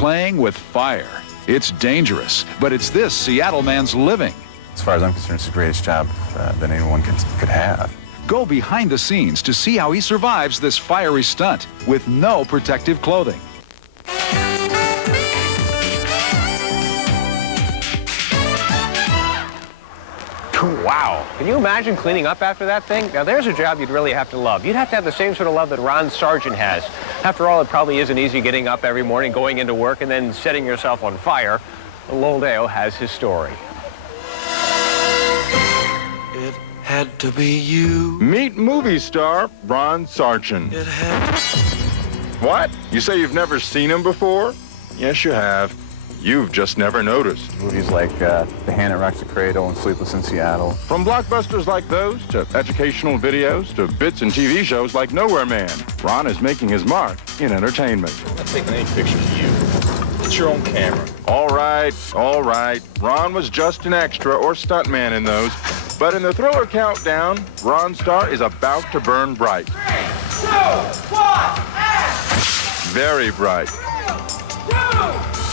playing with fire. It's dangerous, but it's this Seattle man's living. As far as I'm concerned, it's the greatest job that anyone could have. Go behind the scenes to see how he survives this fiery stunt with no protective clothing. Wow. Can you imagine cleaning up after that thing? Now, there's a job you'd really have to love. You'd have to have the same sort of love that Ron Sarchian has. After all, it probably isn't easy getting up every morning, going into work, and then setting yourself on fire. Lowell Dale has his story. It had to be you. Meet movie star Ron Sarchian. It had. What? You say you've never seen him before? Yes, you have. You've just never noticed. Movies like The Hand That Rocks the Cradle and Sleepless in Seattle. From blockbusters like those to educational videos to bits and TV shows like Nowhere Man, Ron is making his mark in entertainment. I'm not taking any pictures of you. It's your own camera. All right. Ron was just an extra or stuntman in those. But in the Thriller Countdown, Ron's star is about to burn bright. 3, 2, 1, and Very bright. 2,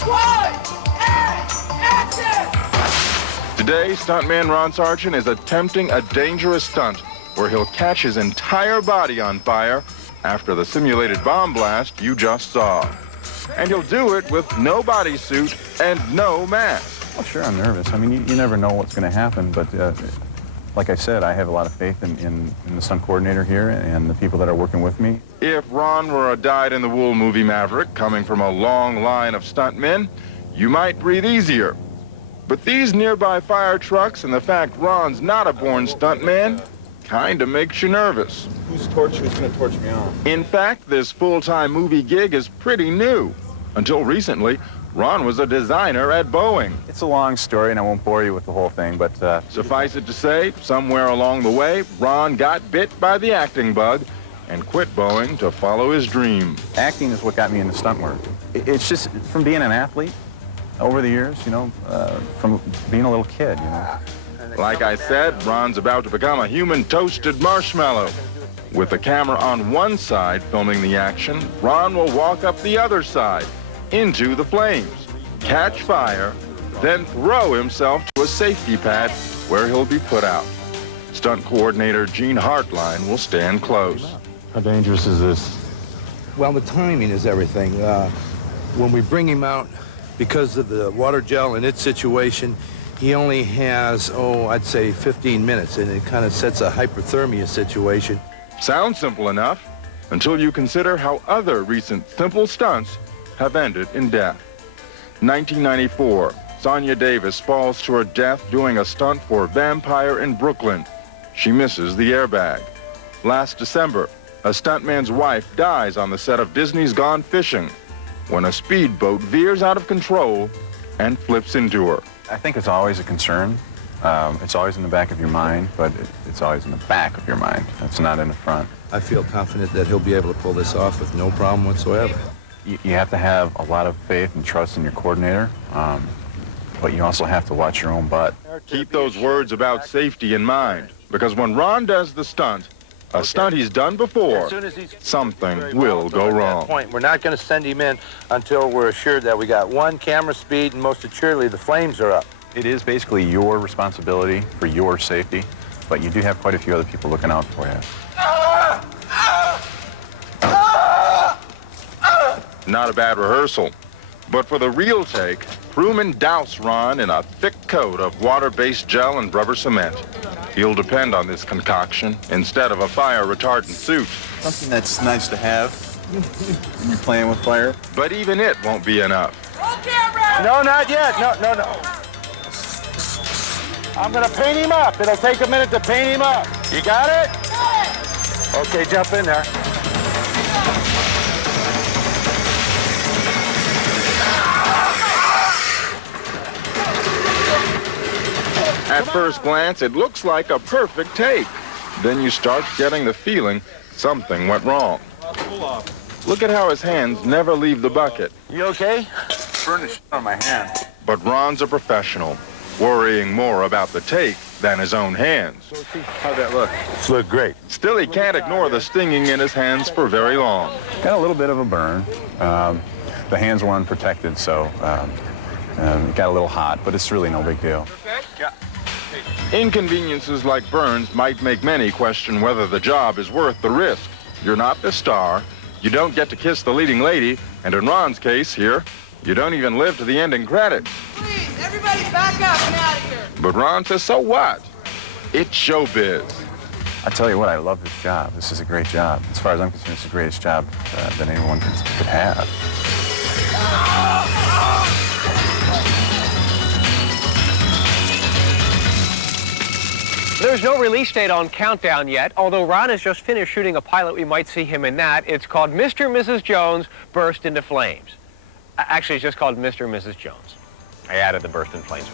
1, and action! Today, stuntman Ron Sarchian is attempting a dangerous stunt where he'll catch his entire body on fire after the simulated bomb blast you just saw. And he'll do it with no bodysuit and no mask. Well, sure, I'm nervous. I mean, you never know what's going to happen, but like I said, I have a lot of faith in the stunt coordinator here and the people that are working with me. If Ron were a dyed-in-the-wool movie maverick coming from a long line of stuntmen, you might breathe easier. But these nearby fire trucks and the fact Ron's not a born stuntman kind of makes you nervous. Who's going to torch me on? In fact, this full-time movie gig is pretty new. Until recently, Ron was a designer at Boeing. It's a long story, and I won't bore you with the whole thing, but Suffice it to say, somewhere along the way, Ron got bit by the acting bug and quit Boeing to follow his dream. acting is what got me into stunt work. It's just from being an athlete over the years, you know, from being a little kid, you know. Like I said, Ron's about to become a human toasted marshmallow. With the camera on one side filming the action, Ron will walk up the other side into the flames, catch fire, then throw himself to a safety pad where he'll be put out. Stunt coordinator Gene Hartline will stand close. How dangerous is this? Well, the timing is everything. When we bring him out, because of the water gel and its situation, he only has, I'd say 15 minutes, and it kind of sets a hypothermia situation. Sounds simple enough, until you consider how other recent simple stunts have ended in death. 1994, Sonia Davis falls to her death doing a stunt for Vampire in Brooklyn. She misses the airbag. Last December, a stuntman's wife dies on the set of Disney's Gone Fishing when a speedboat veers out of control and flips into her. I think it's always a concern. It's always in the back of your mind, but it's always in the back of your mind. It's not in the front. I feel confident that he'll be able to pull this off with no problem whatsoever. You have to have a lot of faith and trust in your coordinator, but you also have to watch your own butt. Keep those words about safety in mind, because when Ron does the stunt, a stunt he's done before, something will go wrong. We're not going to send him in until we're assured that we got one camera speed and most assuredly the flames are up. It is basically your responsibility for your safety, but you do have quite a few other people looking out for you. Not a bad rehearsal. But for the real take, crewmen douse Ron in a thick coat of water-based gel and rubber cement. He'll depend on this concoction instead of a fire-retardant suit. Something that's nice to have when you're playing with fire. But even it won't be enough. Roll camera! No, not yet. No. I'm going to paint him up. It'll take a minute to paint him up. You got it? Okay, jump in there. At first glance, it looks like a perfect take. Then you start getting the feeling something went wrong. Look at how his hands never leave the bucket. You okay? Burnish on my hand. But Ron's a professional, worrying more about the take than his own hands. How'd that look? It's look great. Still, he can't ignore the stinging in his hands for very long. Got a little bit of a burn. The hands were unprotected, so it got a little hot, but it's really no big deal. Inconveniences like burns might make many question whether the job is worth the risk. You're not the star, you don't get to kiss the leading lady, and in Ron's case here, you don't even live to the ending credits. Please, everybody back up and out of here. But Ron says, so what? It's showbiz. I tell you what, I love this job. This is a great job. As far as I'm concerned, it's the greatest job that anyone could have. There's no release date on Countdown yet, although Ron has just finished shooting a pilot. We might see him in that. It's called Mr. and Mrs. Jones Burst into Flames. Actually, it's just called Mr. and Mrs. Jones. I added the Burst in Flames.